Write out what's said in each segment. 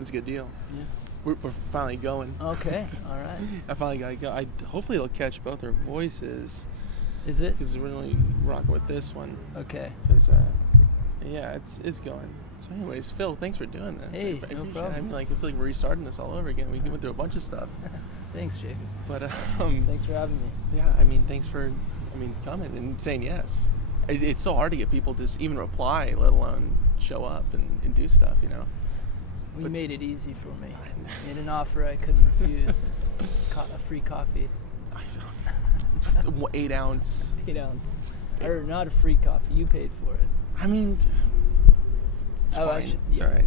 It's a good deal. Yeah. We're finally going. Okay. All right. I finally got to go. Hopefully it'll catch both our voices. Is it? Because we're really rocking with this one. Okay. Because, yeah, it's going. So anyways, Phil, thanks for doing this. Hey, no problem. I feel like we're restarting this all over again. We went through a bunch of stuff. Thanks, Jacob. But thanks for having me. Yeah, thanks for coming and saying yes. It's so hard to get people to even reply, let alone show up and do stuff, We made it easy for me. Made an offer I couldn't refuse. A free coffee. 8 ounce. 8 ounce. Or not a free coffee. You paid for it. It's fine. It's all right.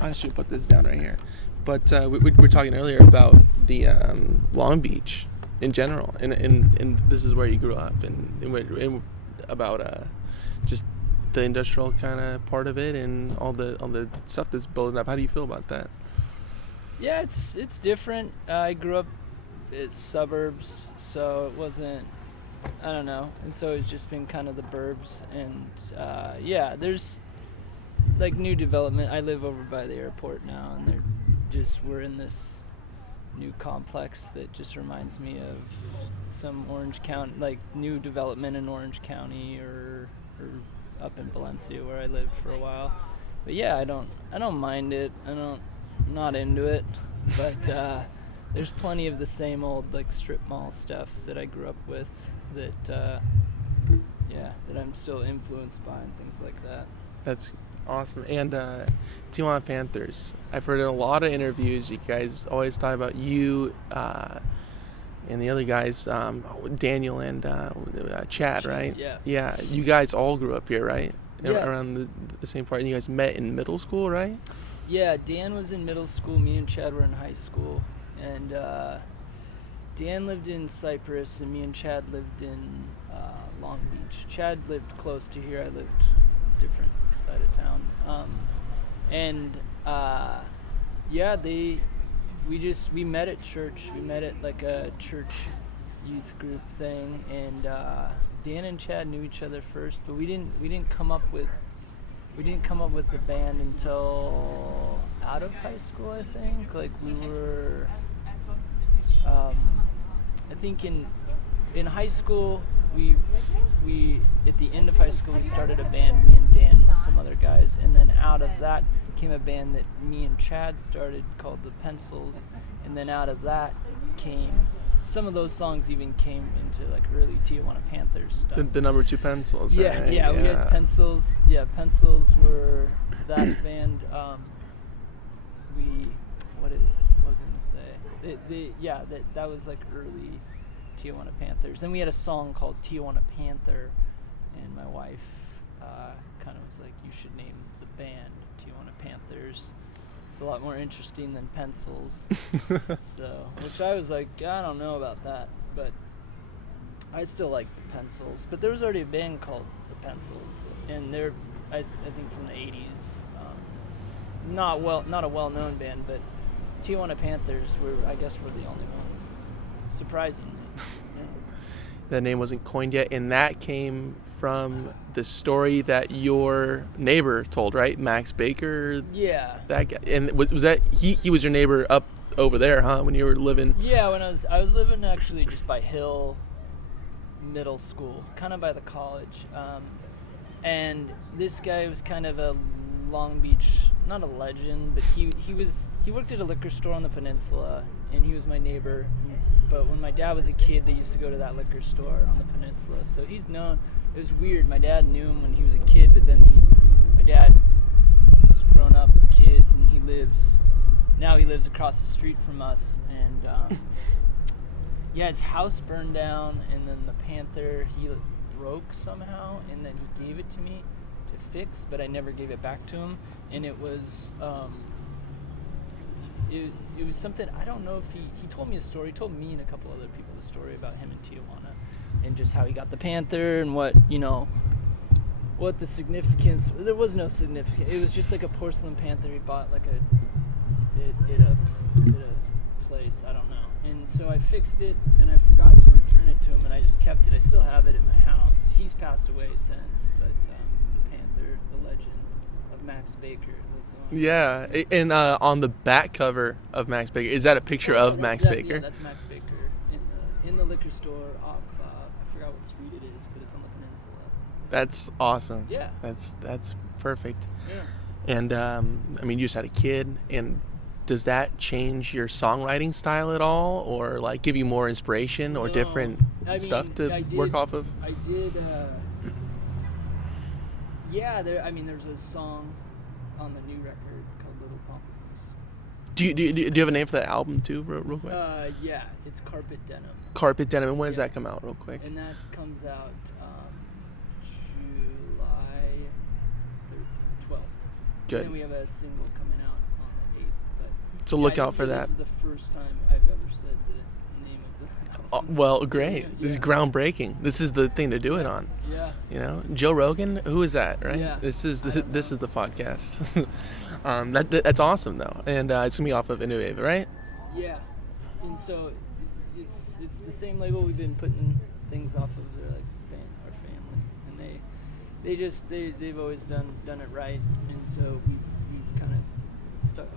I should put this down right here. But we were talking earlier about the Long Beach in general, and this is where you grew up, and about just the industrial kind of part of it and all the stuff that's building up. How do you feel about that? Yeah, it's different. I grew up in suburbs, so it wasn't, I don't know, and so it's just been kind of the burbs, and yeah, there's like new development. I live over by the airport now, and we're in this new complex that just reminds me of some Orange County, like new development in Orange County or up in Valencia where I lived for a while. But yeah, I don't mind it. I'm not into it, but there's plenty of the same old like strip mall stuff that I grew up with that that I'm still influenced by and things like that. That's awesome. And Tijuana Panthers, I've heard in a lot of interviews you guys always talk about you and the other guys, Daniel and Chad, right? Yeah, you guys all grew up here, right? Yeah. Around the same part. And you guys met in middle school, right? Yeah, Dan was in middle school. Me and Chad were in high school. And Dan lived in Cypress, and me and Chad lived in Long Beach. Chad lived close to here. I lived different side of town. We met at church. We met at like a church youth group thing, and Dan and Chad knew each other first, but we didn't come up with the band until out of high school, I think. Like we were I think in high school we at the end of high school we started a band, me and Dan with some other guys, and then out of that came a band that me and Chad started called the Pencils, and then out of that came some of those songs even came into like early Tijuana Panthers stuff. The number 2 Pencils, yeah, right? Yeah, we had Pencils. Yeah, Pencils were that band. What was I gonna say? That was like early Tijuana Panthers. Then we had a song called Tijuana Panther, and my wife kind of was like, you should name the band Tijuana Panthers. It's a lot more interesting than Pencils. So, which I was like, I don't know about that, but I still like the Pencils. But there was already a band called the Pencils, and they're, I think, from the 80s. Not a well-known band, but Tijuana Panthers were the only ones, surprisingly. Yeah. That name wasn't coined yet, and that came from the story that your neighbor told, right? Max Baker. Yeah. That guy. And was that he was your neighbor up over there, huh? When you were living. Yeah, when I was living actually just by Hill Middle School, kind of by the college, and this guy was kind of a Long Beach, not a legend, but he worked at a liquor store on the peninsula, and he was my neighbor. But when my dad was a kid, they used to go to that liquor store on the peninsula, so he's known. It was weird. My dad knew him when he was a kid, but then my dad was grown up with kids, and he lives across the street from us, and his house burned down, and then the Panther he broke somehow, and then he gave it to me to fix, but I never gave it back to him, and it was it was something, I don't know if he told me a story. He told me and a couple other people the story about him in Tijuana and just how he got the Panther and what the significance. There was no significance. It was just like a porcelain Panther he bought like at a place, I don't know. And so I fixed it and I forgot to return it to him, and I just kept it. I still have it in my house. He's passed away since, but the Panther, the legend of Max Baker. Yeah, and on the back cover of Max Baker, is that a picture of Max Baker? Yeah, that's Max Baker in the liquor store off. I forgot what street it is, but it's on the peninsula. That's awesome. Yeah, that's perfect. Yeah. And I mean, you just had a kid, and does that change your songwriting style at all, or like give you more inspiration or different stuff to work off of? I did. Yeah, there's a song on the new record called Little Pompous. Do you have a name for that album too, real quick? Yeah, it's Carpet Denim. Carpet Denim. And when does that come out, real quick? And that comes out July 12th. Good. And then we have a single coming out on the 8th. But so look out for that. This is the first time I've ever said the name of the album. Well, great. This is groundbreaking. This is the thing to do it on. Yeah. You know, Joe Rogan. Who is that? Right. Yeah. This is the podcast. That's awesome though, and it's gonna be off of Innovative, right? Yeah. And so it's the same label we've been putting things off of. They're like our family, and they've always done it right, and so we've kind of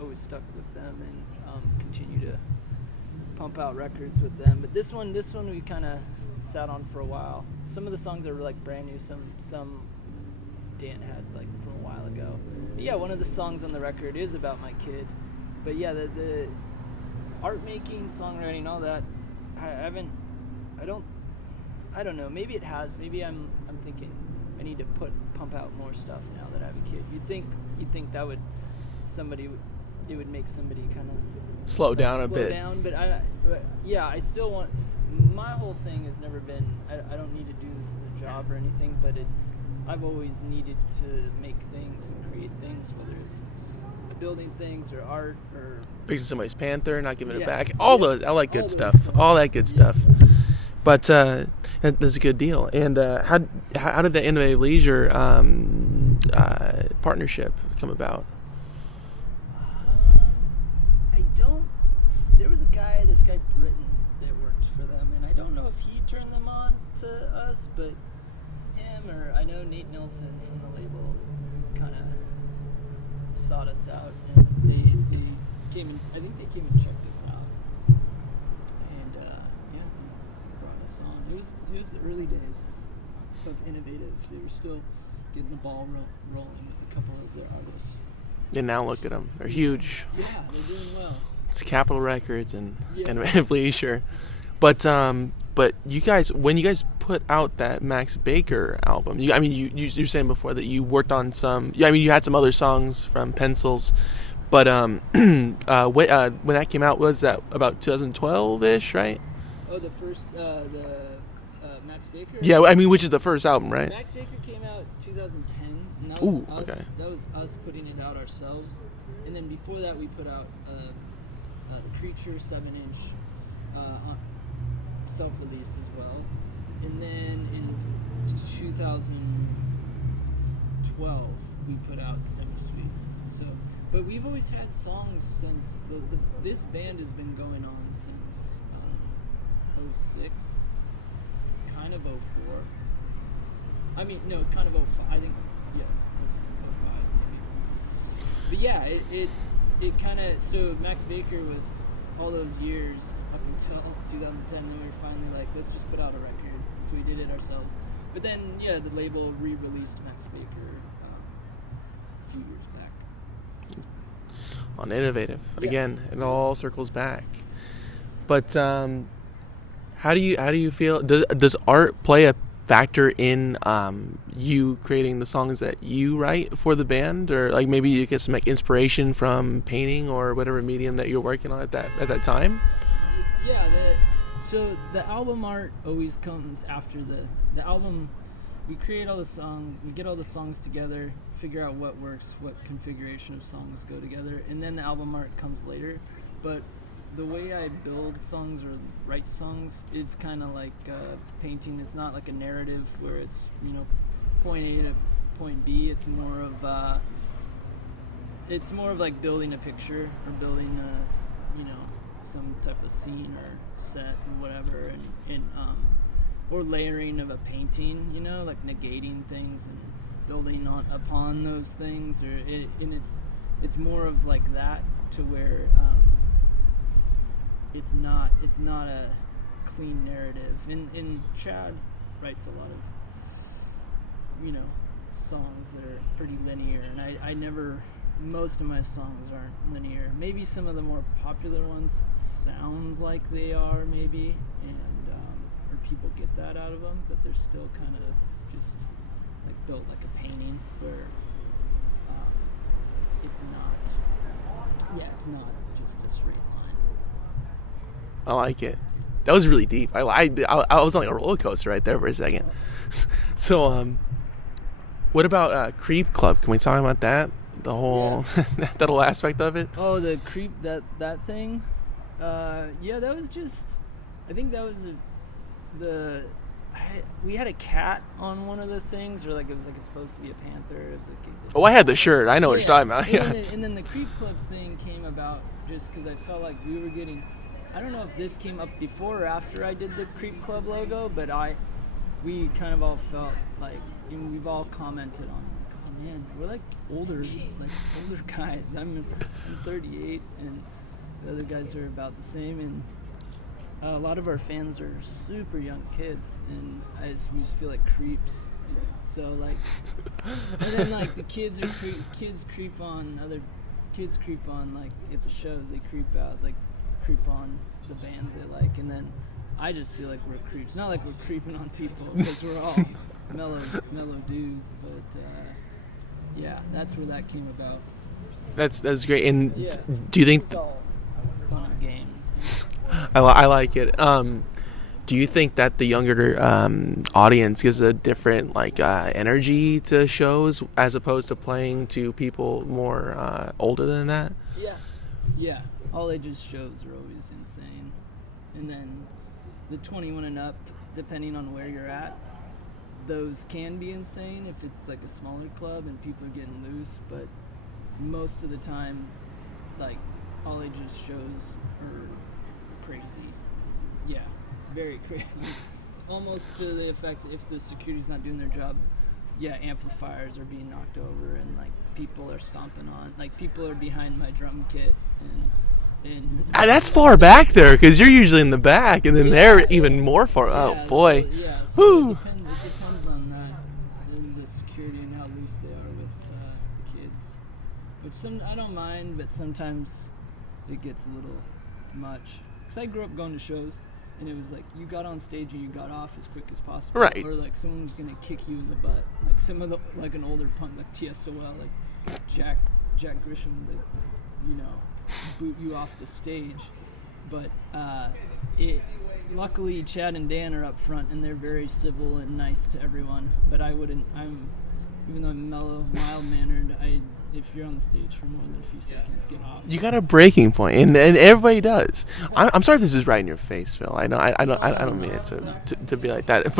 always stuck with them and continue to pump out records with them. But this one we kind of sat on for a while. Some of the songs are like brand new. Some Dan had like from a while ago. But yeah, one of the songs on the record is about my kid. But yeah, the art making, songwriting, all that. I don't know. Maybe it has. Maybe I'm thinking I need to pump out more stuff now that I have a kid. You'd think that would make somebody kind of slow down a bit. But I still want. My whole thing has never been. I don't need to do this as a job or anything, but I've always needed to make things and create things, whether it's building things or art or fixing somebody's Panther, not giving it back. I like good stuff. All that good stuff. But that's a good deal. And how did the Innovative Leisure partnership come about? There was this guy Britton that worked for them, and I don't know if he turned them on to us, but him or I know Nate Nelson from the label kind of sought us out, and they came and I think they came and checked us out, and brought us on. It was the early days of Innovative. They were still getting the ball rolling with a couple of their artists. And now look at them; they're huge. Yeah, they're doing well. It's Capitol Records and Innovative Leisure, but you guys, when you guys put out that Max Baker album, you're saying before that you worked on some. Yeah, I mean you had some other songs from Pencils, but when that came out, was that about 2012-ish, right? Oh, the first the Max Baker. Yeah, I mean, which is the first album, right? Max Baker came out 2010, and that was us putting it out ourselves. And then before that, we put out Creature 7-inch self-released as well. And then in 2012, we put out Semi-Sweet. So, but we've always had songs since this band has been going on since 06, kind of 04. I mean, no, kind of 05. I think, 05 maybe. But yeah, it kind of, so Max Baker was all those years up until 2010, and we were finally like, let's just put out a record. So we did it ourselves. But then, the label re-released Max Baker a few years back. On Innovative. Again, it all circles back. But how do you feel, does art play a factor in you creating the songs that you write for the band, or like maybe you get some like inspiration from painting or whatever medium that you're working on at that time? So the album art always comes after the album. We create all the songs, we get all the songs together, figure out what works, what configuration of songs go together, and then the album art comes later. But the way I build songs or write songs, it's kind of like painting. It's not like a narrative where it's, point A to point B. It's more of like building a picture or building some type of scene or set or whatever, and or layering of a painting, like negating things and building upon those things, and it's more of like that to where it's not a clean narrative. And Chad writes a lot of songs that are pretty linear, and I never. Most of my songs aren't linear. Maybe some of the more popular ones sounds like they are, maybe, and or people get that out of them, but they're still kind of just like built like a painting where it's not just a straight line. I like it. That was really deep. I was on like a roller coaster right there for a second. So what about Creep Club? Can we talk about that? The whole that whole aspect of it. Oh, the creep that thing. That was just. I think that was we had a cat on one of the things, or like it was like it's supposed to be a panther. It was like I had the shirt. I know what you're talking about. Yeah. And then the Creep Club thing came about just because I felt like we were getting. I don't know if this came up before or after I did the Creep Club logo, but we kind of all felt like we've all commented on. Man, we're like older guys. I'm 38, and the other guys are about the same, and a lot of our fans are super young kids, and we just feel like creeps. So like, and then like the kids creep on other kids creep on like at the shows. They creep on the bands they like, and then I just feel like we're creeps. Not like we're creeping on people because we're all mellow dudes, but. Yeah, that's where that came about. That's great. And do you think? It's all fun and games. I like it. Do you think that the younger audience gives a different energy to shows as opposed to playing to people more older than that? Yeah. All ages shows are always insane, and then the 21 and up, depending on where you're at. Those can be insane if it's like a smaller club and people are getting loose, but most of the time, like, all ages shows are crazy. Yeah, very crazy. Almost to the effect if the security's not doing their job, amplifiers are being knocked over and like people are stomping on, like people are behind my drum kit and that's far back there because you're usually in the back, and then they're even more far. Oh boy. So woo. It depends on the security and how loose they are with the kids. Which I don't mind, but sometimes it gets a little much. Because I grew up going to shows, and it was like you got on stage and you got off as quick as possible. Right. Or like someone was gonna kick you in the butt. Like some of the like an older punk like TSOL, like Jack Grisham would, boot you off the stage. But luckily Chad and Dan are up front and they're very civil and nice to everyone. But even though I'm mellow, mild-mannered, if you're on the stage for more than a few seconds, get off. You got a breaking point, and everybody does. I'm sorry if this is right in your face, Phil. I know I don't mean it to be like that.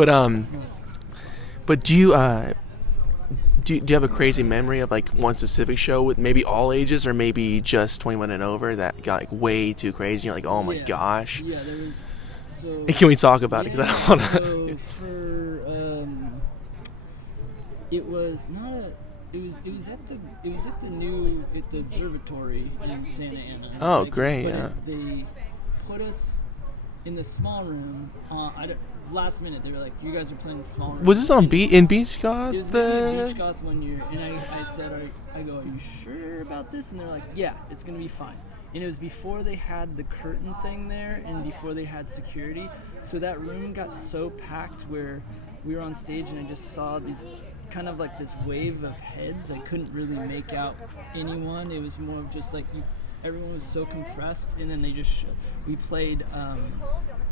But do you have a crazy memory of like one specific show with maybe all ages or maybe just 21 and over that got like way too crazy? You're like, oh my gosh. Yeah, there was. So can we talk about it? Because I don't want to. So it was not a. It was at the observatory in Santa Ana. Oh, great! Yeah. They put us in the small room. Last minute, they were like, "You guys are playing the small room." Was this in Beach Goth? It was in Beach Goth one year, and I said, "Are you sure about this?" And they're like, "Yeah, it's gonna be fine." And it was before they had the curtain thing there, and before they had security. So that room got so packed where we were on stage, and I just saw these. Kind of like this wave of heads. I couldn't really make out anyone. It was more of just like everyone was so compressed, and then they just we played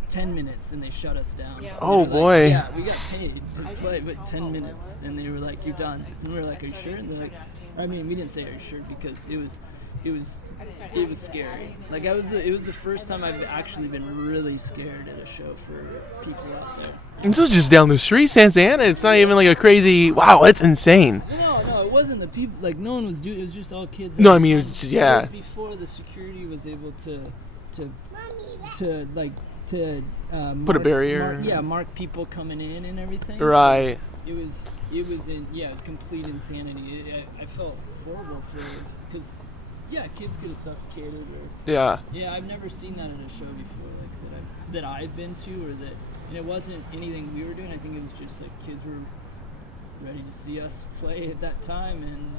10 minutes and they shut us down. Oh boy! Yeah, we got paid to play, but 10 minutes, and they were like, "You're done." And we were like, "Are you sure?" And they're like, "I mean, we didn't say are you sure because it was scary. Like it was the first time I've actually been really scared at a show for people out there. And this was just down the street, Santa Ana. It's not even like a crazy. Wow, that's insane. No, it wasn't the people. Like no one was doing. It was just all kids. No, I mean, it was before the security was able to put a barrier. Mark people coming in and everything. Right. it was complete insanity. I felt horrible because kids could have suffocated or I've never seen that in a show before, like that I've been to, or that, and it wasn't anything we were doing. I think it was just like kids were ready to see us play at that time, and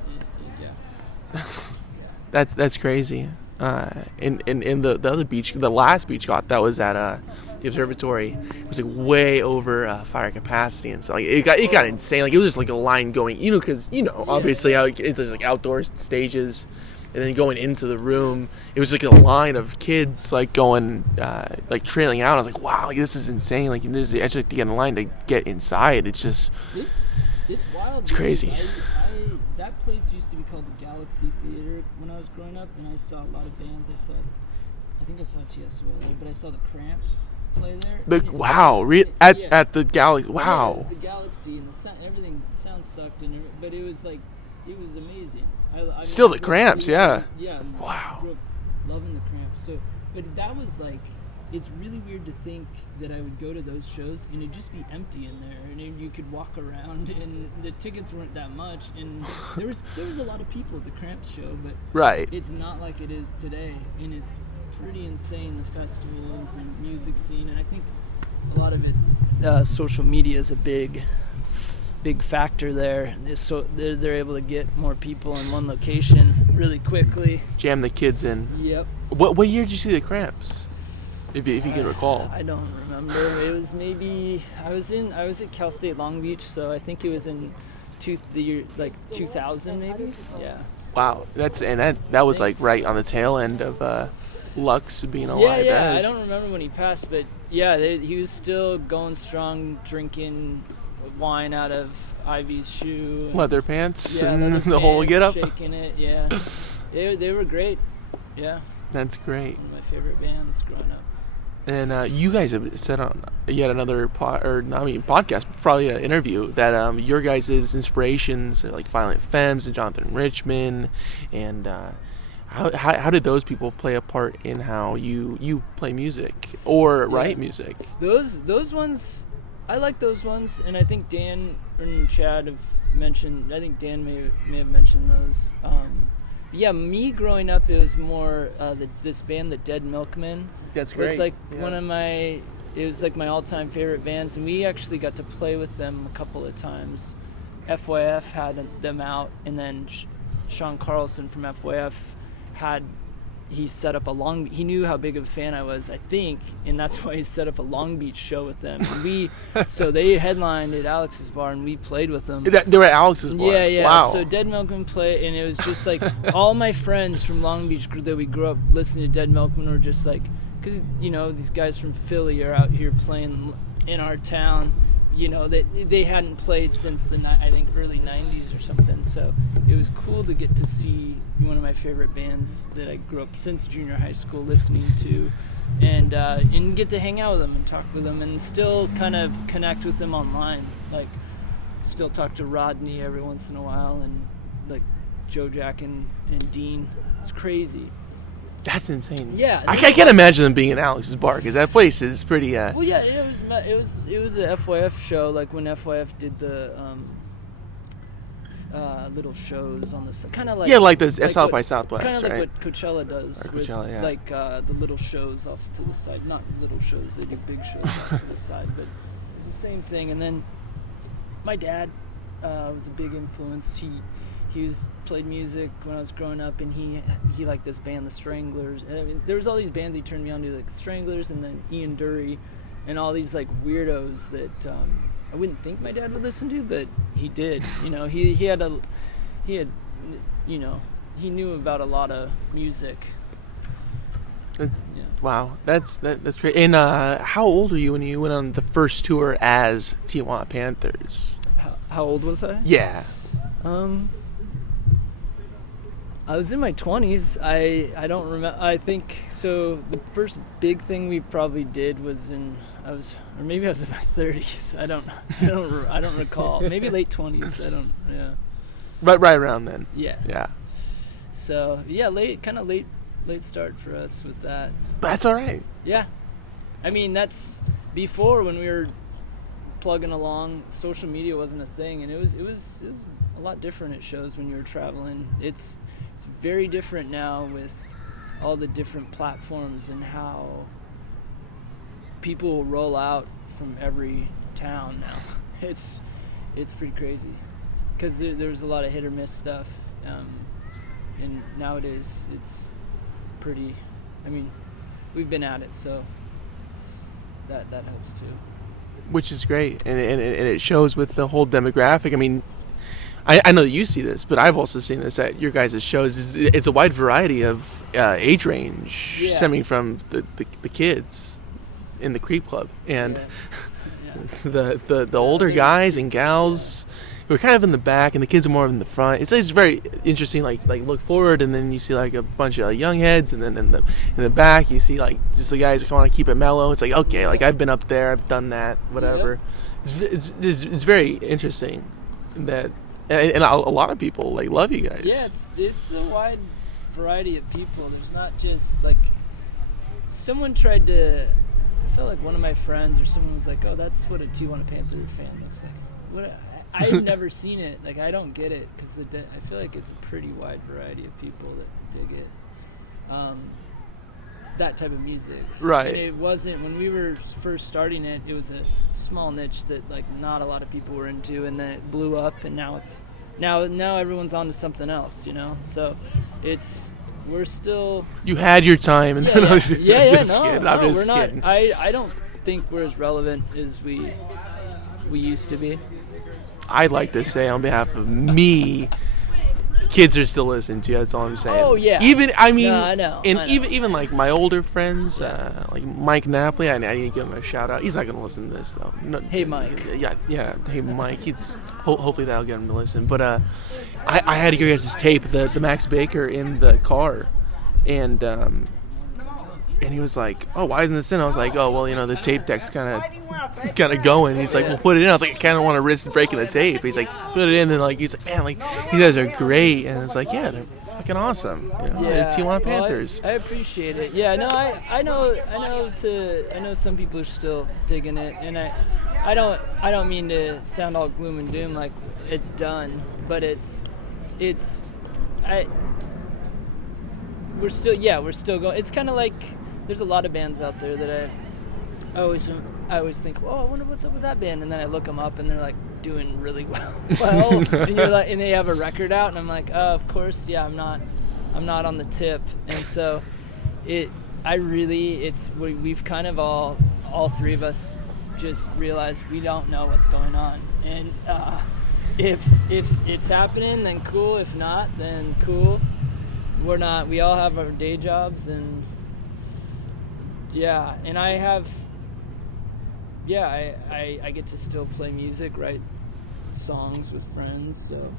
That's crazy. In the other beach, the last beach got that was at the observatory. It was like way over fire capacity, and so like it got insane. Like it was just like a line going, because obviously how there's like outdoor stages, and then going into the room, it was like a line of kids like going like trailing out. I was like, wow, like, this is insane. Like there's actually to get in line to get inside. It's just it's wild. It's crazy. That place used to be called the Galaxy Theater when I was growing up, and I saw a lot of bands. I think I saw TSO there, but I saw the Cramps play there. At the Galaxy. Wow. Yeah, it was the Galaxy, and everything sound sucked, but it was amazing. Still the Cramps, yeah. Yeah. Wow. I grew up loving the Cramps. So, but that was like, it's really weird to think that I would go to those shows and it'd just be empty in there, and you could walk around, and the tickets weren't that much, and there was a lot of people at the Cramps show, but it's not like it is today, and it's pretty insane, the festivals and music scene, and I think a lot of it's social media is a big factor there. So they're able to get more people in one location really quickly. Jam the kids in. Yep. What year did you see the Cramps? If you can recall. I don't remember. It was maybe I was at Cal State Long Beach, so I think it was in the year like 2000 maybe. Yeah. Wow, that was like right on the tail end of Lux being alive. Yeah. I don't remember when he passed, but he was still going strong, drinking wine out of Ivy's shoe, leather pants, and the whole get up, shaking it. Yeah, they were great. Yeah. That's great. One of my favorite bands growing up. And you guys have said on yet another podcast, probably an interview, that your guys' inspirations are like Violent Femmes and Jonathan Richman, and how did those people play a part in how you play music or write music? Those ones, I like those ones, and I think Dan and Chad have mentioned. I think Dan may have mentioned those. Me growing up, it was more this band, the Dead Milkmen. That's great. It was like it was like my all-time favorite bands, and we actually got to play with them a couple of times. FYF had them out, and then Sean Carlson from FYF he set up he knew how big of a fan I was, I think, and that's why he set up a Long Beach show with them. And so they headlined at Alex's bar, and we played with them. They were at Alex's bar? Yeah. Wow. So Dead Milkmen played, and it was just like all my friends from Long Beach that we grew up listening to Dead Milkmen were just like, because, these guys from Philly are out here playing in our town. They hadn't played since I think early 90s or something, so it was cool to get to see one of my favorite bands that I grew up since junior high school listening to, and get to hang out with them and talk with them, and still kind of connect with them online, like still talk to Rodney every once in a while, and like Joe Jack and Dean. It's crazy. That's insane. Yeah, I can't imagine them being in Alex's bar, because that place is pretty. Well, yeah, it was an FYF show, like when FYF did the little shows on the kind of like like the South by Southwest, kind of right? like what Coachella does, like the little shows off to the side. Not little shows; they do big shows off to the side, but it's the same thing. And then my dad was a big influence. He played music when I was growing up, and he liked this band, the Stranglers. And I mean, there was all these bands he turned me on to, like the Stranglers, and then Ian Dury, and all these like weirdos that I wouldn't think my dad would listen to, but he did. He knew about a lot of music. Wow, that's great. And how old were you when you went on the first tour as Tijuana Panthers? How old was I? Yeah. I was in my 20s. I don't remember. I think so. The first big thing we probably did was maybe I was in my 30s. I don't recall. Maybe late 20s. Yeah. Right around then. Yeah. Yeah. So late start for us with that. But that's all right. Yeah. I mean, that's before when we were plugging along. Social media wasn't a thing, and it was a lot different at shows when you were traveling. It's very different now with all the different platforms and how people will roll out from every town now. It's pretty crazy because there's a lot of hit or miss stuff, and nowadays it's pretty. I mean, we've been at it, so that helps too. Which is great, and it shows with the whole demographic. I mean, I know that you see this, but I've also seen this at your guys' shows. It's a wide variety of age range, stemming from the kids in the Creep Club and the older guys and gals who are kind of in the back, and the kids are more in the front. It's very interesting. Like look forward, and then you see like a bunch of young heads, and then in the back you see like just the guys who want to keep it mellow. It's like, okay, like I've been up there, I've done that, whatever. Yep. It's very interesting that. And a lot of people like love you guys. Yeah, it's a wide variety of people. There's not just like someone tried to. I felt like one of my friends or someone was like, "Oh, that's what a Tijuana Panther fan looks like." What? I've never seen it. Like, I don't get it because I feel like it's a pretty wide variety of people that dig it. That type of music. Right. And it wasn't, when we were first starting it, it was a small niche that like not a lot of people were into, and then it blew up, and now it's now everyone's on to something else, you know? So we're still. You had your time, and then no, we're not. Kidding. I don't think we're as relevant as we used to be. I'd like to say on behalf of me, kids are still listening to you. That's all I'm saying. Oh yeah. I know. Even like my older friends, like Mike Napoli. I need to give him a shout out. He's not gonna listen to this though. No, hey Mike. Yeah. Hey Mike. Hopefully that'll get him to listen. But I had to hear his tape, the Max Baker in the car, and he was like, "Oh, why isn't this in?" I was like, "Oh, well, you know, the tape deck's kind of going." He's like, "Well, put it in." I was like, "I kind of want to risk breaking the tape." He's like, "Put it in." And like, he's like, "Man, like these guys are great." And it's like, "Yeah, they're fucking awesome." You know? Yeah. Tijuana Panthers. I appreciate it. Yeah, no, I know some people are still digging it, and I don't mean to sound all gloom and doom like it's done, but we're still going. It's kind of like there's a lot of bands out there that I always think, oh, I wonder what's up with that band, and then I look them up and they're like doing really well, and you're like, and they have a record out, and I'm like, oh, of course, yeah, I'm not on the tip, and so we've kind of all three of us just realized we don't know what's going on, and if it's happening, then cool. If not, then cool. We all have our day jobs, and and I get to still play music, write songs with friends. So.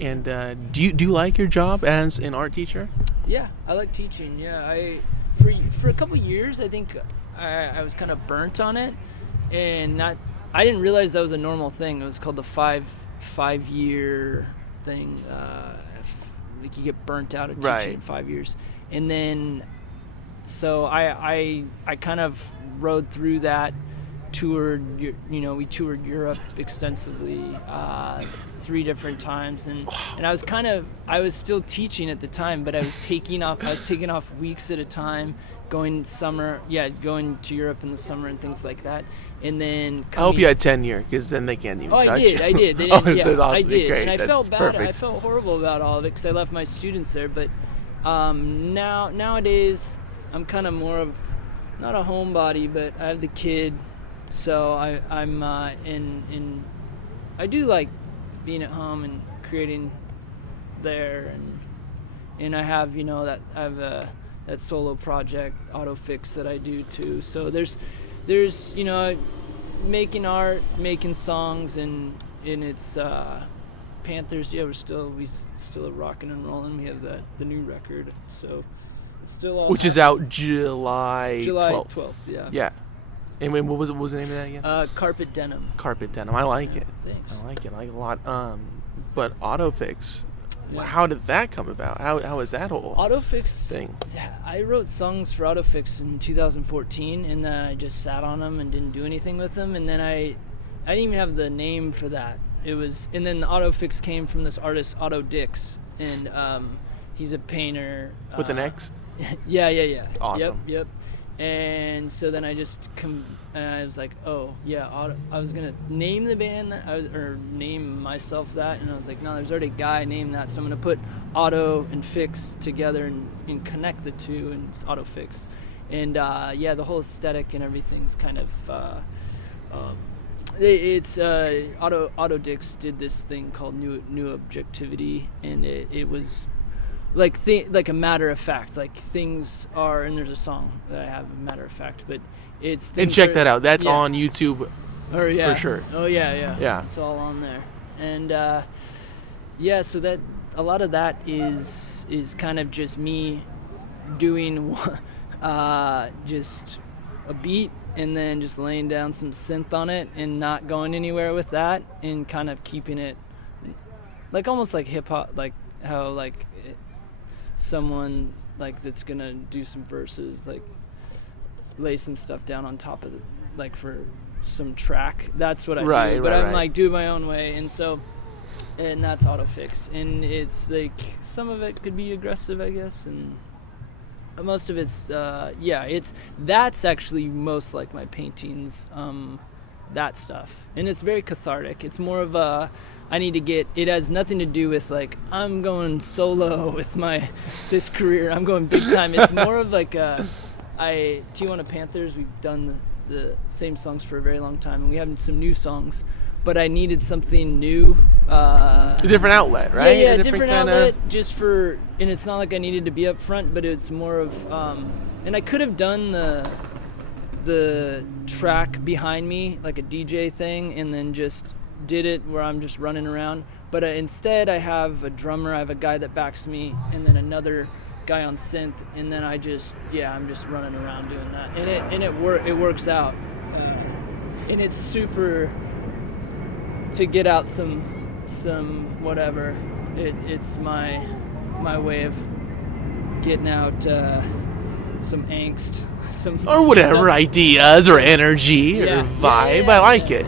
And do you like your job as an art teacher? Yeah, I like teaching. Yeah, for a couple years, I think I was kind of burnt on it, and I didn't realize that was a normal thing. It was called the five-year thing. Like you get burnt out of teaching in 5 years, and then so I kind of rode through that, we toured Europe extensively 3 different times, and I was still teaching at the time, but I was taking off weeks at a time, going to Europe in the summer and things like that. And then I hope you had tenure, because then they can't even touch you. I did. They didn't, that's awesome. I did. Great. And I felt bad. Perfect. I felt horrible about all of it because I left my students there. But nowadays, I'm kind of more of not a homebody, but I have the kid, so I'm in. I do like being at home and creating there, and I have that solo project Ottofix that I do too. So there's making art, making songs, and it's Panthers. Yeah, we still rocking and rolling. We have the new record, so it's still all. Which is out July 12th. Yeah. And what was the name of that again? Carpet Denim. Carpet Denim. I like it. Thanks. I like it a lot. But Ottofix, How did that come about? How was that whole Ottofix thing? I wrote songs for Ottofix in 2014, and then I just sat on them and didn't do anything with them. And then I didn't even have the name for that. And then the Ottofix came from this artist Ottofix, and he's a painter with an X. Yeah. Awesome. Yep. And so then I just I was like, oh yeah, I was gonna name the band or name myself that, and I was like, no, there's already a guy named that, so I'm gonna put Otto and Fix together and connect the two, and it's Ottofix. And the whole aesthetic and everything's kind of it's Ottofix did this thing called new objectivity, and it was like a matter of fact, like things are, and there's a song that I have, a matter of fact, but it's and check that out. That's on YouTube for sure. Oh yeah, it's all on there. And so that a lot of that is kind of just me doing just a beat and then just laying down some synth on it and not going anywhere with that, and kind of keeping it like almost like hip hop, like how someone like that's gonna do some verses, like lay some stuff down on top of it, like for some track. That's what I do. But I'm like, do it my own way, and that's Ottofix. And it's like some of it could be aggressive, I guess, and most of it's that's actually most like my paintings, that stuff, and it's very cathartic. It's more of a it has nothing to do with like I'm going solo with this career, I'm going big time. It's more of like Tijuana Panthers, we've done the same songs for a very long time, and we have some new songs, but I needed something new, a different outlet, right? Yeah, a different outlet, and it's not like I needed to be up front, but it's more of and I could have done the track behind me like a DJ thing, and then just did it where I'm just running around, but instead I have a drummer, I have a guy that backs me, and then another guy on synth, and then I'm just running around doing that, and it works out, and it's super to get out some whatever. It's my way of getting out some angst, or whatever, ideas or energy or vibe. I like it.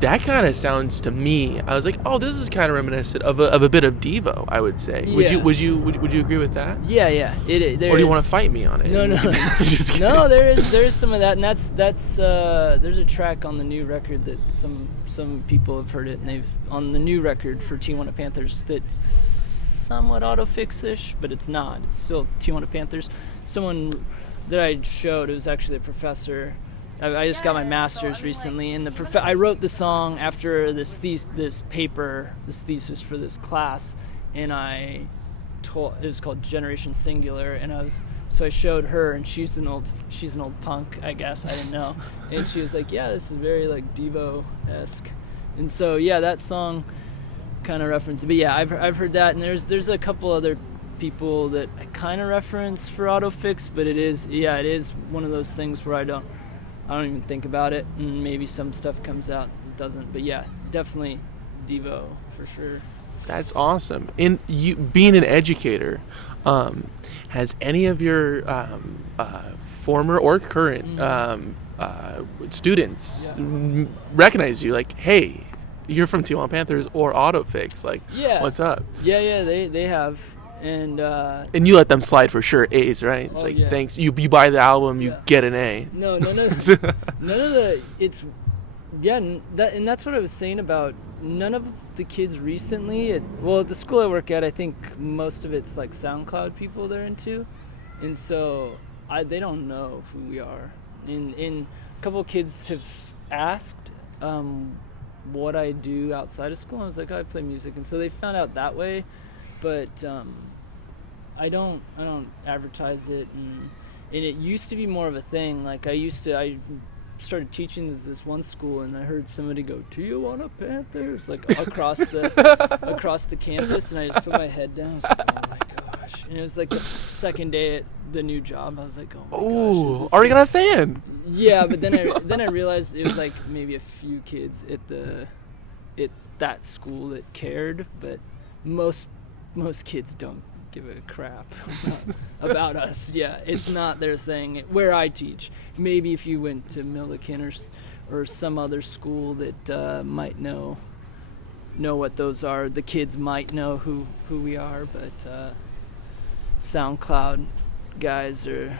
That kind of sounds to me, I was like, oh, this is kind of reminiscent of a bit of Devo, I would say. Would you agree with that? Yeah. Or do you want to fight me on it? No. Just kidding. No, there is some of that, and that's there's a track on the new record that some people have heard it, and they've on the new record for Tijuana Panthers that's somewhat Ottofix-ish, but it's not. It's still Tijuana Panthers. Someone that I showed, it was actually a professor. I just got my master's recently, and I wrote the song after this thesis for this class, and it was called Generation Singular, and I showed her, and she's an old punk, I guess, I didn't know, and she was like, yeah, this is very like Devo-esque, and so that song kind of referenced it. But yeah, I've heard that, and there's a couple other people that I kind of reference for Ottofix, but it is one of those things where I don't even think about it, and maybe some stuff comes out and doesn't. But yeah, definitely Devo for sure. That's awesome. And you being an educator, has any of your former or current students recognize you? Like, hey, you're from Tijuana Panthers or Ottofix. Like, what's up? Yeah, they have. And you let them slide for sure. A's, right? It's thanks. You buy the album, you get an A. No, none of the. It's and that's what I was saying about none of the kids recently. At the school I work at, I think most of it's like SoundCloud people they're into, and so they don't know who we are. And a couple of kids have asked what I do outside of school. And I was like, I play music, and so they found out that way, but. I don't advertise it, and it used to be more of a thing. Like I started teaching at this one school, and I heard somebody go Tijuana Panthers like across the campus, and I just put my head down. I was like, oh my gosh! And it was like the second day at the new job. I was like, oh my gosh! Already got a fan. Yeah, but then I realized it was like maybe a few kids at that school that cared, but most kids don't give a crap about us. Yeah, it's not their thing. Where I teach, maybe if you went to Milliken or some other school that might know what those are, the kids might know who we are, but SoundCloud guys are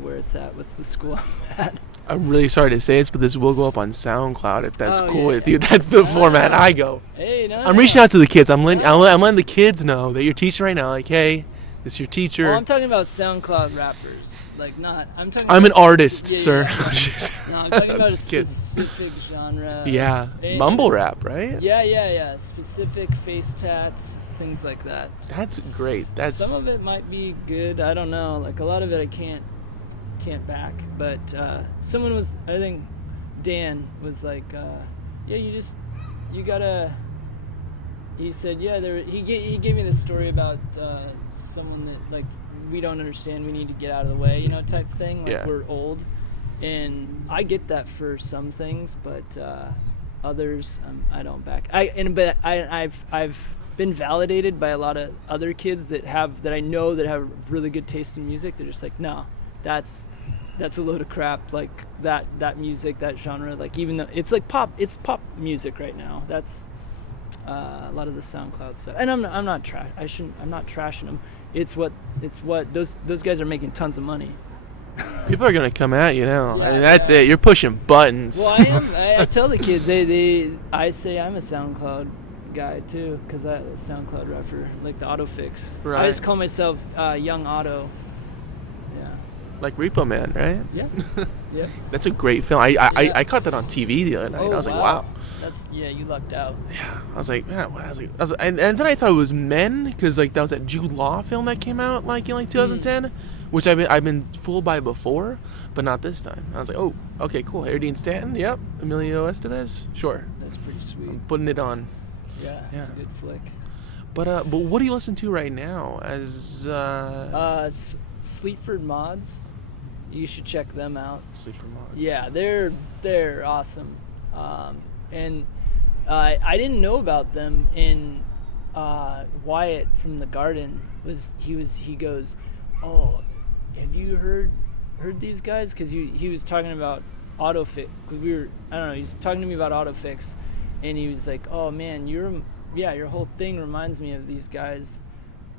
where it's at with the school I'm at. I'm really sorry to say this, but this will go up on SoundCloud if that's cool with you. That's the format I go. Hey, no, I'm reaching out to the kids. I'm letting the kids know that you're teaching right now. Like, hey, this is your teacher. Well, I'm talking about SoundCloud rappers. Like, not. I'm an artist, sir. No, I'm talking about a specific genre. Yeah, mumble rap, right? Yeah. Specific face tats, things like that. That's great. Some of it might be good. I don't know. Like, a lot of it I can't back, but someone was, I think Dan was like, you gotta, he said, he gave me this story about someone that, like, we don't understand, we need to get out of the way, type thing, like, we're old, and I get that for some things, but others, I don't back. I've been validated by a lot of other kids that I know that have really good taste in music. They're just like, no, that's a load of crap, like that music, that genre, like, even though it's like it's pop music right now. That's a lot of the SoundCloud stuff. And I'm not trashing them. It's what those guys are making tons of money. People are gonna come at you now. Yeah, I mean, that's it. You're pushing buttons. Well, I am. I tell the kids I say I'm a SoundCloud guy too, because I SoundCloud rapper, like the Ottofix. Right. I just call myself Young Otto. Like Repo Man, right? Yeah. Yep. That's a great film. I caught that on TV the other night. I was like, wow. You lucked out. Yeah. I was like, man. And then I thought it was Men, because like that was that Jude Law film that came out like in 2010, which I've been fooled by before, but not this time. I was like, oh, okay, cool. Harry Dean Stanton, yep. Emilio Estevez, sure. That's pretty sweet. I'm putting it on. Yeah, it's a good flick. But what do you listen to right now? As Sleaford Mods. You should check them out. Sleaford Mods. Yeah, they're awesome. And I didn't know about them. And Wyatt from The Garden he goes, oh, have you heard these guys? Because he was talking about Ottofix. He was talking to me about Ottofix, and he was like, oh man, your whole thing reminds me of these guys.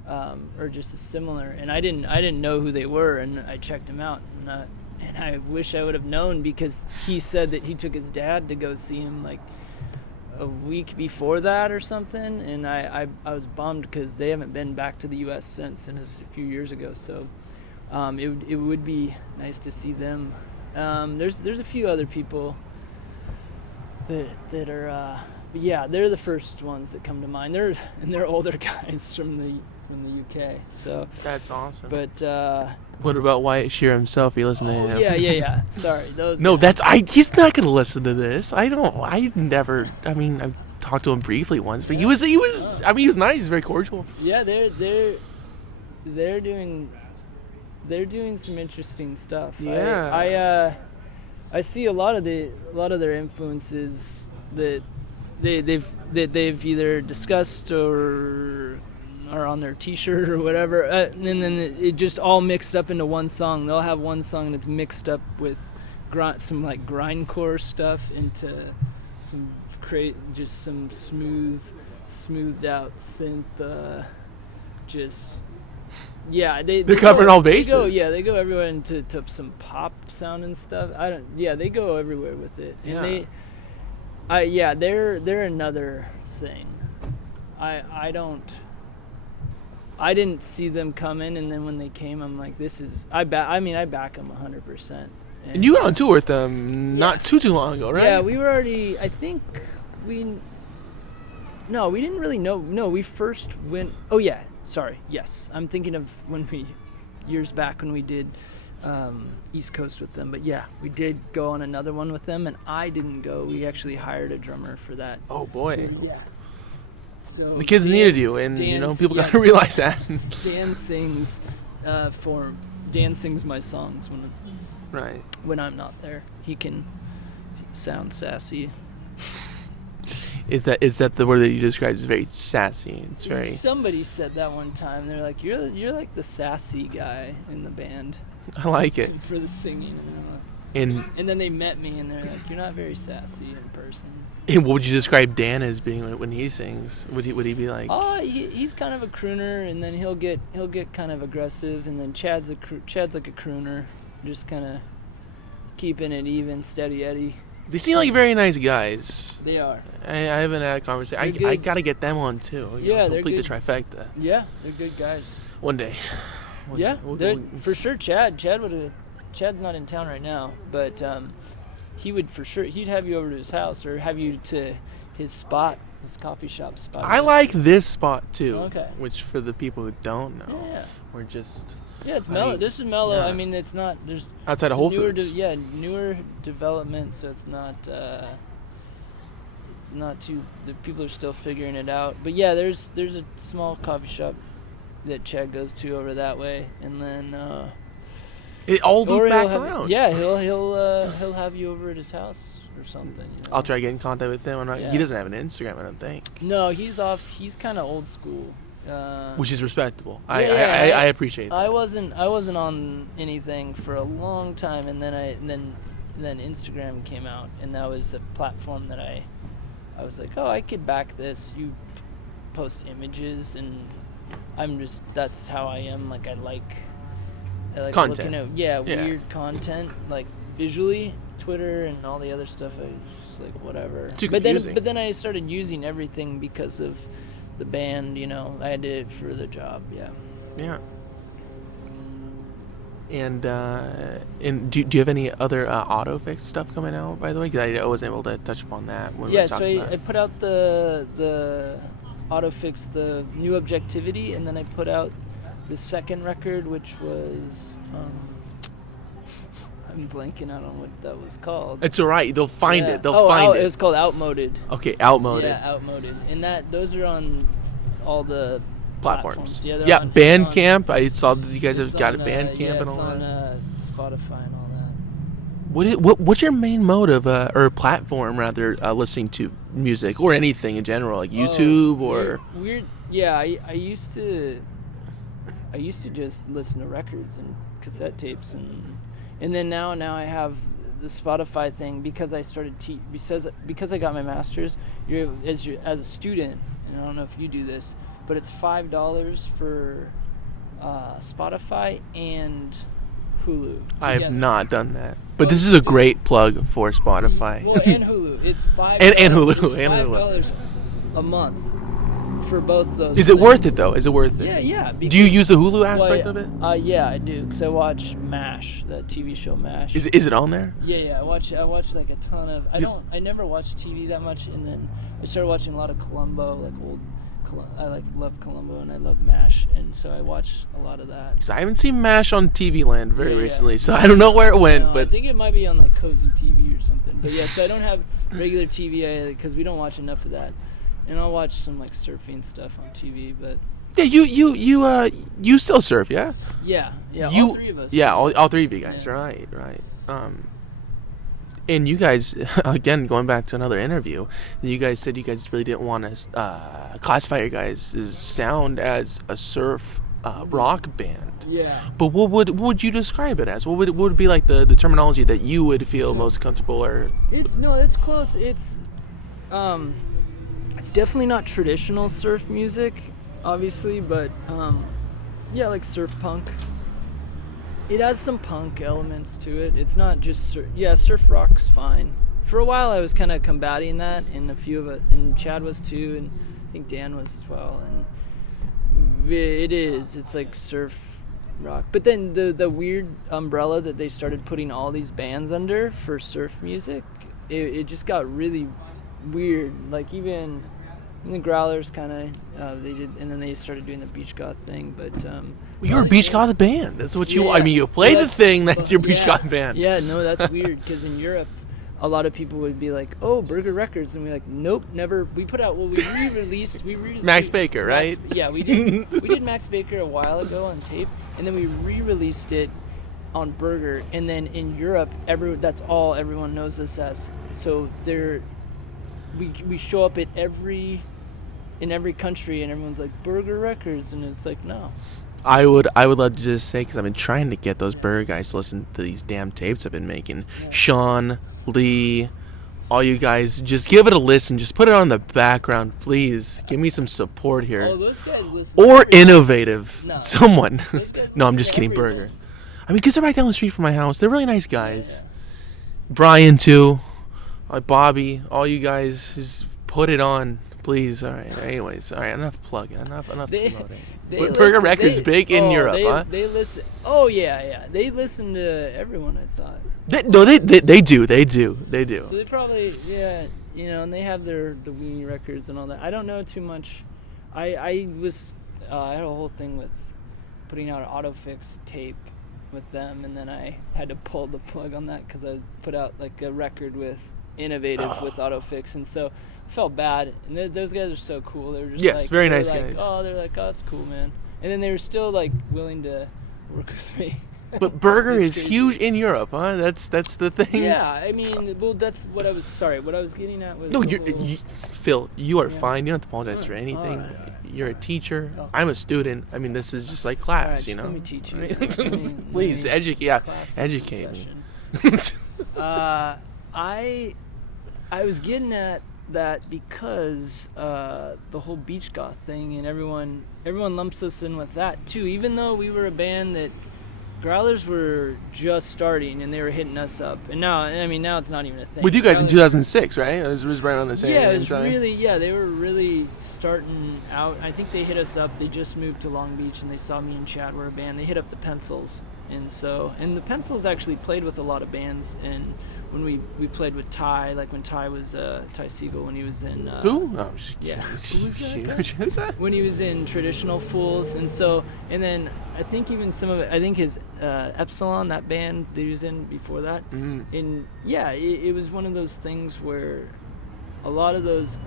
Or just as similar, and I didn't know who they were, and I checked them out, and I wish I would have known, because he said that he took his dad to go see him like a week before that or something, and I was bummed because they haven't been back to the U.S. since, and it was a few years ago, so it would be nice to see them. There's a few other people that are but yeah, they're the first ones that come to mind. They're older guys from the UK, so that's awesome. But what about Wyatt Shear himself? You listen to him? Yeah. Sorry, those. No, guys. He's not gonna listen to this. I've talked to him briefly once, but he was. He was nice. He's very cordial. Yeah, they're doing some interesting stuff. Yeah. I see a lot of their influences that they've either discussed or are on their T-shirt or whatever, and then it just all mixed up into one song. They'll have one song that's mixed up with some like grindcore stuff into some just some smoothed out synth. They're covering all bases. They go everywhere into some pop sound and stuff. They go everywhere with it. And they're another thing. I didn't see them coming, and then when they came, I'm like, I back them 100%. And you went on tour with them not too long ago, right? Yeah, we were already, I think we didn't really know. No, we first went, yes. I'm thinking of years back when we did East Coast with them. But yeah, we did go on another one with them, and I didn't go. We actually hired a drummer for that. Oh, boy. Yeah. So the kids needed you, and people got to realize that. Dan sings my songs when I'm not there. He can sound sassy. Is that the word that you described is very sassy? It's very. Somebody said that one time. They're like, you're like the sassy guy in the band. I like it. For the singing. And then they met me and they're like, you're not very sassy in person. And what would you describe Dan as being when he sings? Would he be like? Oh, he's kind of a crooner, and then he'll get kind of aggressive, and then Chad's like a crooner, just kind of keeping it even, steady Eddie. They seem like very nice guys. They are. I haven't had a conversation. I gotta get them on too. Yeah, they're complete good. The trifecta. Yeah, they're good guys. One day. For sure. Chad's not in town right now, but he would for sure. He'd have you over to his house or have you to his coffee shop spot. I like this spot too. Okay. Which for the people who don't know, we're just. Yeah, it's mellow. This is mellow. Yeah. I mean, it's not. There's outside of Whole Foods. Newer development, so it's not. It's not too. The people are still figuring it out. But yeah, there's a small coffee shop that Chad goes to over that way, and then. It all loop back around. Yeah, he'll have you over at his house or something. I'll try to get in contact with him. He doesn't have an Instagram, I don't think. No, he's off. He's kind of old school. Which is respectable. I appreciate that. I wasn't on anything for a long time, and then Instagram came out, and that was a platform that I was like, oh, I could back this. You post images, and that's how I am. Like I like content. Looking at weird content, like visually. Twitter and all the other stuff, I was just like whatever. Too confusing. But then I started using everything because of the band, I did it for the job, yeah. And do you have any other Ottofix stuff coming out, by the way? Because I wasn't able to touch upon that when we were talking about it. I put out the Ottofix, the new Objectivity, and then I put out the second record, which was I'm blanking out on what that was called. It's all right. They'll find it. They'll find it. It was called Outmoded. Okay, Outmoded. Yeah, Outmoded. And those are on all the platforms. Yeah, Bandcamp. I saw that you guys have got a Bandcamp and all that. It's on Spotify and all that. What's your main mode of or platform rather listening to music or anything in general, like YouTube or weird? Yeah, I used to just listen to records and cassette tapes and then now I have the Spotify thing because I started because I got my master's. As a student, and I don't know if you do this, but it's $5 for Spotify and Hulu. I have not done that, but this is a great plug for Spotify. Well, and Hulu, it's $5 and Hulu it's $5 a month. For both those. Is it worth it though? Is it worth it? Yeah. Do you use the Hulu aspect of it? Yeah, I do, because I watch MASH, that TV show MASH. Is it on there? Yeah. I watch like a ton of. I never watched TV that much, and then I started watching a lot of Columbo, like old. I love Columbo and I love MASH, and so I watch a lot of that. Because I haven't seen MASH on TV Land very recently, so I don't know where it went. But I think it might be on like Cozy TV or something. But yeah, so I don't have regular TV because we don't watch enough of that. And I'll watch some like surfing stuff on TV, but yeah, you still surf, yeah? Yeah, all three of us. Yeah, all three of you guys, right. And you guys, again, going back to another interview, you guys said you guys really didn't want to classify your guys' sound as a surf rock band. Yeah. But what would you describe it as? What would be like the terminology that you would feel most comfortable or? It's close. It's definitely not traditional surf music, obviously, but yeah, like surf punk. It has some punk elements to it. It's not just surf rock's fine. For a while, I was kind of combating that, and a few of it, and Chad was too, and I think Dan was as well. And it's like surf rock. But then the weird umbrella that they started putting all these bands under for surf music, it just got really weird. Like even the Growlers kind of they did, and then they started doing the beach goth thing. But you're a beach goth band. That's what you. I mean, you play the thing. That's your beach goth band. Yeah, no, that's weird because in Europe, a lot of people would be like, "Oh, Burger Records," and we're like, "Nope, never." We put out we re-released. Max Baker, right? We did. We did Max Baker a while ago on tape, and then we re-released it on Burger, and then in Europe, that's all everyone knows us as. So we show up at in every country, and everyone's like Burger Records, and it's like no. I would love to just say, because I've been trying to get those Burger guys to listen to these damn tapes I've been making. Yeah. Sean, Lee, all you guys, just give it a listen. Just put it on the background, please. Give me some support here. Oh, those guys listen. Or Innovative. No. Someone. No, I'm just kidding, everything. Burger. I mean, because they're right down the street from my house. They're really nice guys. Yeah. Brian, too. Bobby, all you guys, just put it on, please. All right. Anyways, all right. Enough plugging. Enough promoting. Burger Records big in Europe, huh? They listen. Oh yeah. They listen to everyone, I thought. They do. So they probably, and they have the Weenie records and all that. I don't know too much. I had a whole thing with putting out an Ottofix tape with them, and then I had to pull the plug on that because I put out like a record with Innovative with Ottofix, and so I felt bad. And those guys are so cool. They were just very nice guys. They're like, oh, it's cool, man. And then they were still like willing to work with me. But Burger is huge in Europe, huh? That's the thing. Yeah, I mean, well, that's what I was. Sorry, what I was getting at was. No, Phil, you are fine. You don't have to apologize for anything. Right. You're a teacher. Okay. I'm a student. I mean, this is just like class, Let me teach you. Right? Please educate me. I was getting at that because the whole beach goth thing, and everyone lumps us in with that too. Even though we were a band that Growlers were just starting, and they were hitting us up. And now it's not even a thing. With you guys in 2006, right? It was right on the same time. Yeah, it was really, they were really starting out. I think they hit us up. They just moved to Long Beach, and they saw me and Chad were a band. They hit up the Pencils. And the Pencils actually played with a lot of bands. And when we played with Ty, like when Ty was, Ty Siegel, when he was in... Who? Oh, yeah. Who was that? Who's that? When he was in Traditional Fools. And then I think even some of it, I think his Epsilon, that band that he was in before that. Mm-hmm. And yeah, it was one of those things where a lot of those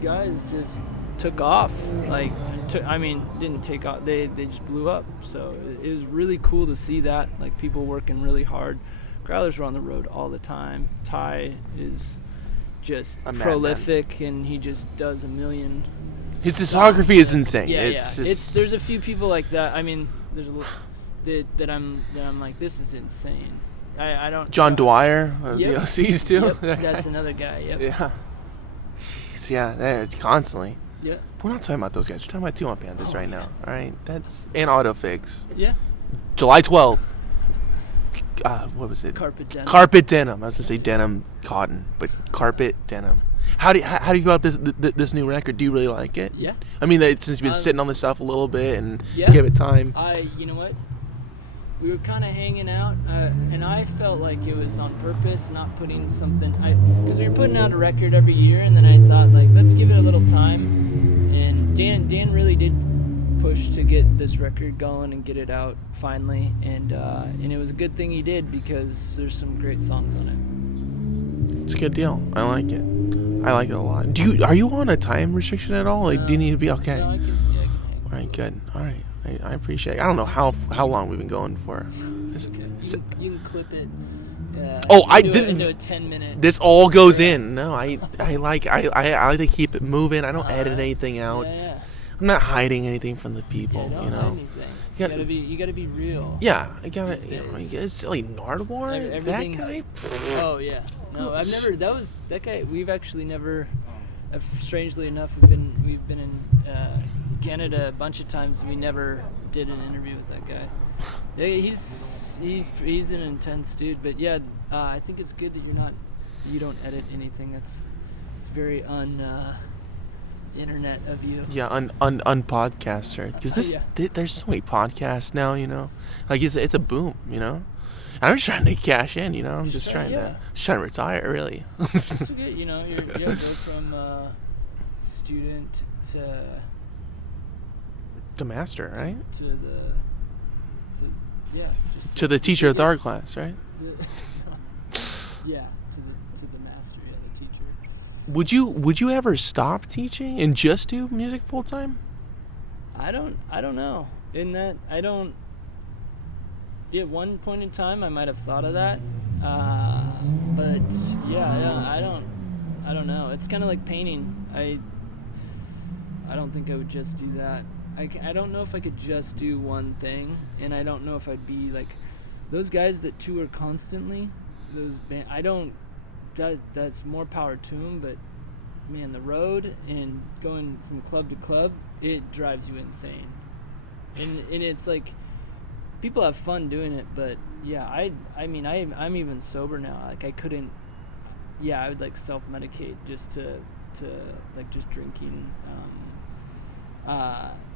guys just took off. Didn't take off. They just blew up. So it was really cool to see that, like people working really hard. Growlers were on the road all the time. Ty is just prolific, and he just does a million. His discography is insane. Yeah, there's a few people like that. I mean, there's that I'm like, this is insane. I don't. John Dwyer of the OCs too. Yep, that's another guy. Yep. Yeah. Jeez, yeah, it's constantly. Yeah. We're not talking about those guys. We're talking about Tijuana Panthers right now. All right, that's and Ottofix. Yeah. July 12th. What was it? Carpet Denim. I was gonna say denim cotton, but Carpet Denim. How do you feel about this new record? Do you really like it? Yeah. I mean, since you've been sitting on this stuff a little bit and give it time. You know what? We were kind of hanging out, and I felt like it was on purpose, not putting something. Because we were putting out a record every year, and then I thought, like, let's give it a little time. And Dan really did push to get this record going and get it out finally, and it was a good thing he did because there's some great songs on it. It's a good deal. I like it a lot. Are you on a time restriction at all? Like, do you need to be okay? No, I can hang. All right, good. All right, I appreciate it. I don't know how long we've been going for. It's okay. You can clip it. I didn't. Into a 10-minute. This all goes in. No, I like to keep it moving. I don't edit anything out. Yeah. I'm not hiding anything from the people, don't you know. hide anything. You gotta be real. Yeah, I gotta. It's silly Nardwar. Everything, that guy. Oh yeah. No, I've never. That guy. We've actually never. Strangely enough, we've been in Canada a bunch of times. We never did an interview with that guy. He's an intense dude, but yeah, I think it's good that you don't edit anything. It's very internet of you. Yeah, unpodcaster. Because there's so many podcasts now, you know. Like it's a boom, you know. I'm just trying to cash in, you know. I'm just trying to retire, really. It's good, you know. You go from student to master, right? To the teacher of the art class, right? Yeah, to the master, the teacher. Would you ever stop teaching and just do music full time? I don't know. In that I don't. At one point in time, I might have thought of that, but yeah, I don't don't know. It's kind of like painting. I don't think I would just do that. I don't know if I could just do one thing, and I don't know if I'd be like those guys that tour constantly. That's more power to them, but man, the road and going from club to club, it drives you insane. And it's like people have fun doing it, but yeah, I'm even sober now. Like I couldn't. Yeah, I would like self-medicate just to like just drinking,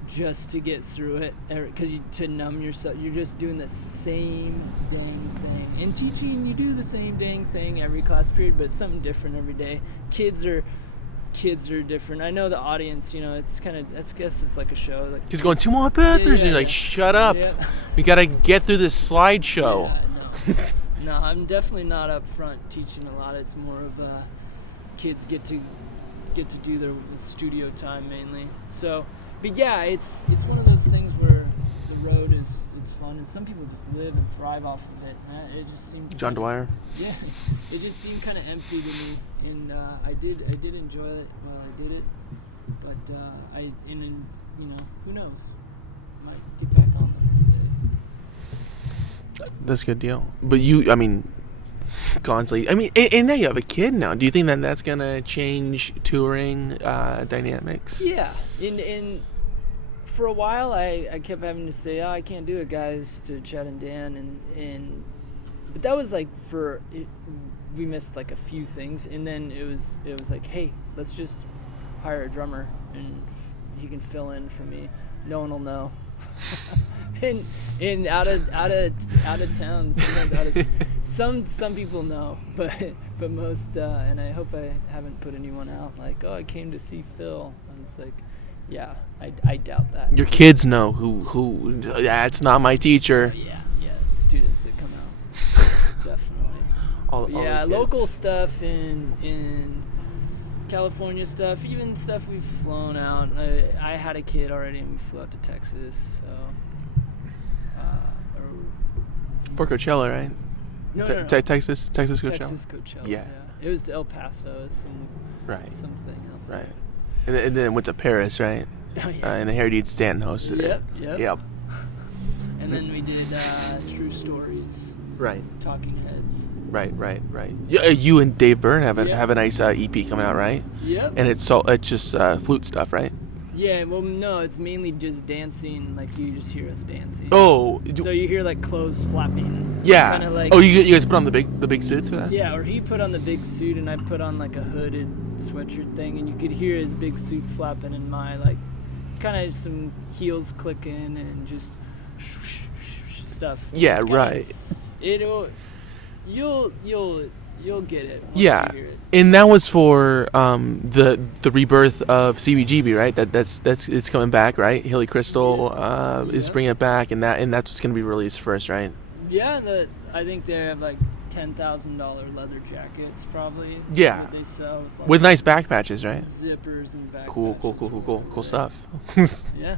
just to get through it. Because to numb yourself, you're just doing the same dang thing. In teaching, you do the same dang thing every class period, but it's something different every day. Kids are different. I know the audience, it's kind of, I guess it's like a show. Like, he's going, Tijuana Panthers, and you're like, shut up. Yeah. We got to get through this slideshow. Yeah, no, I'm definitely not up front teaching a lot. It's more of kids get to do their studio time mainly. So, but yeah, it's one of those things where the road it's fun, and some people just live and thrive off of it. It just seemed John Dwyer. Yeah, it just seemed kind of empty to me, and I did enjoy it while I did it, but who knows, might get back on it. That's a good deal. But constantly. And now you have a kid now. Do you think that's gonna change touring dynamics? Yeah, and for a while I kept having to say, I can't do it, guys, to Chad and Dan, but that was like we missed like a few things, and then it was like, hey, let's just hire a drummer and he can fill in for me. No one will know. and out of town, some people know, but most, and I hope I haven't put anyone out like, I came to see Phil. I was like, yeah, I doubt that. Your kids know who that's not my teacher. Yeah, students that come out, definitely. all local stuff in California stuff, even stuff we've flown out. I had a kid already, and we flew out to Texas. So, for Coachella, right? No. Texas Coachella. Texas Coachella. Yeah. It was to El Paso. Something else. Right. And then went to Paris, right? Oh, yeah. And Heritage Stanton hosted it. Yep. And then we did True Stories. Right. Talking Heads. Right. Yeah, you and Dave Byrne have a nice EP coming out, right? Yep. And it's just flute stuff, right? Yeah, well, no, it's mainly just dancing. Like, you just hear us dancing. Oh. So you hear like clothes flapping. Yeah. Kind of like. Oh, you guys put on the big suits for that? Yeah, or he put on the big suit and I put on like a hooded sweatshirt thing, and you could hear his big suit flapping and my like kind of some heels clicking and just stuff. Yeah, right. You'll get it. Once Yeah, you hear it. And that was for the rebirth of CBGB, right? It's coming back, right? Hilly Crystal is bringing it back, and that's what's going to be released first, right? Yeah, I think they have like $10,000 leather jackets, probably. Yeah. That they sell with nice back patches, right? Zippers and back. Cool stuff. Yeah.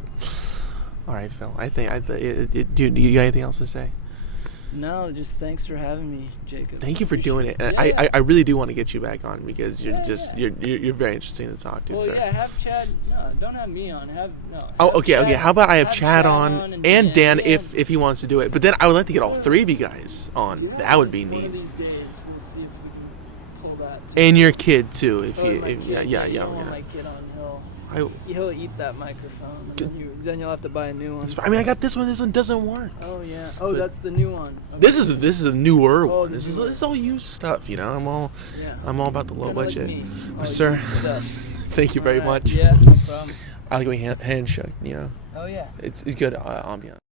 All right, Phil. I think do you got anything else to say? No, just thanks for having me, Jacob. Thank you for doing it. Yeah. I really do want to get you back on because you're you're very interesting to talk to, well, sir. Yeah, have Chad. No, don't have me on. Okay. How about I have Chad on and Dan if he wants to do it. But then I would like to get all three of you guys on. Yeah, that would be neat. One of these days, we'll see if we can pull that. And your kid too, if my kid, yeah. You don't want my kid on. He'll eat that microphone, and then you'll have to buy a new one. I got this one. This one doesn't work. Oh yeah. But that's the new one. Okay. This is a newer one. This is all used stuff. I'm all about the low budget. Like Sir, thank you very much. Yeah, no problem. I like going handshake. Oh yeah. It's good ambiance.